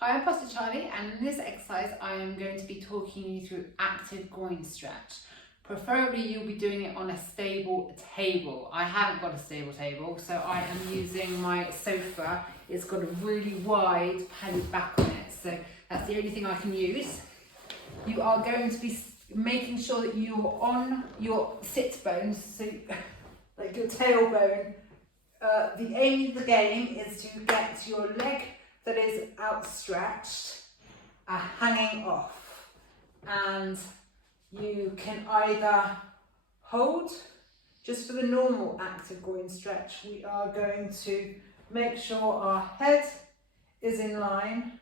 Hi, I'm Pastor Charlie, and in this exercise I am going to be talking you through active groin stretch. Preferably you'll be doing it on a stable table. I haven't got a stable table, so I am using my sofa. It's got a really wide padded back on it, so that's the only thing I can use. You are going to be making sure that you're on your sit bones, so like your tailbone. The aim of the game is to get your leg that is outstretched hanging off, and you can either hold, just for the normal active groin stretch, we are going to make sure our head is in line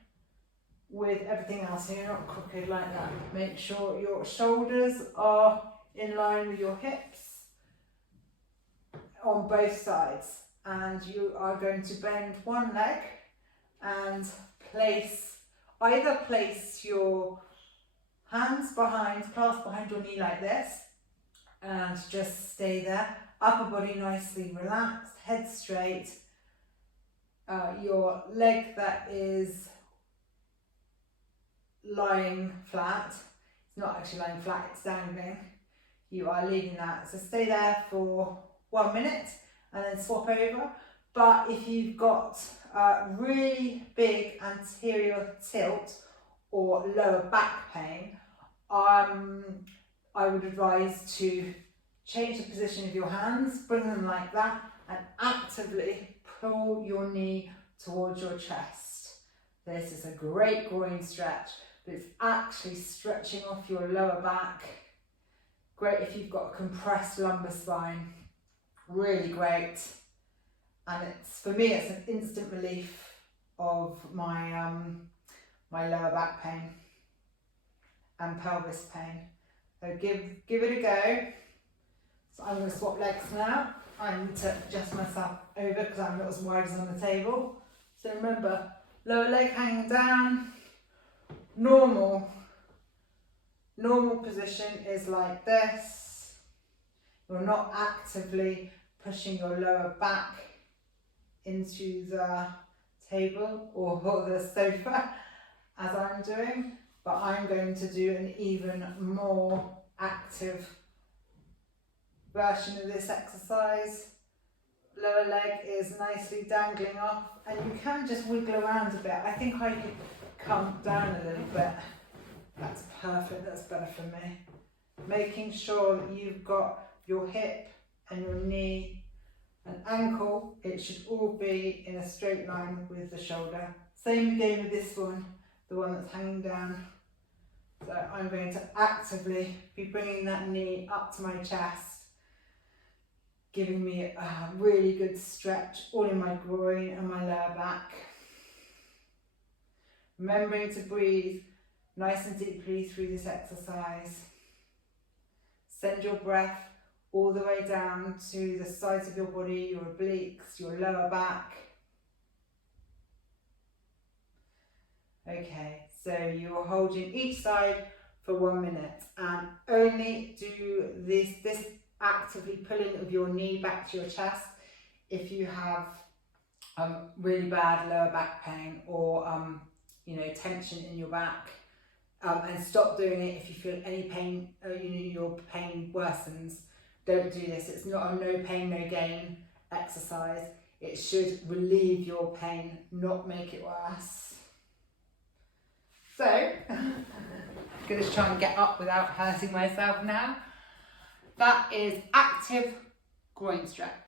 with everything else, so you're not crooked like that. Make sure your shoulders are in line with your hips on both sides, and you are going to bend one leg and either place your hands behind, clasp behind your knee like this, and just stay there. Upper body nicely relaxed, head straight. Your leg that is lying flat, it's not actually lying flat, it's dangling. You are leaving that. So stay there for 1 minute and then swap over. But if you've got really big anterior tilt or lower back pain, I would advise to change the position of your hands, bring them like that, and actively pull your knee towards your chest. This is a great groin stretch, but it's actually stretching off your lower back. Great if you've got a compressed lumbar spine, really great. And for me, it's an instant relief of my my lower back pain and pelvis pain. So give it a go. So I'm going to swap legs now. I need to adjust myself over because I'm not as wide as on the table. So remember, lower leg hanging down. Normal position is like this. You're not actively pushing your lower back into the table or the sofa as I'm doing, but I'm going to do an even more active version of this exercise. Lower leg is nicely dangling off, and you can just wiggle around a bit. I think I could come down a little bit. That's perfect, that's better for me. Making sure that you've got your hip and your knee and ankle, it should all be in a straight line with the shoulder. Same again with this one, the one that's hanging down. So I'm going to actively be bringing that knee up to my chest, giving me a really good stretch all in my groin and my lower back. Remembering to breathe nice and deeply through this exercise. Send your breath all the way down to the sides of your body, your obliques, your lower back. Okay, so you're holding each side for 1 minute, and only do this actively pulling of your knee back to your chest if you have really bad lower back pain or tension in your back. And stop doing it if you feel any pain, your pain worsens. Don't do this. It's not a no pain, no gain exercise. It should relieve your pain, not make it worse. So, I'm going to try and get up without hurting myself now. That is active groin stretch.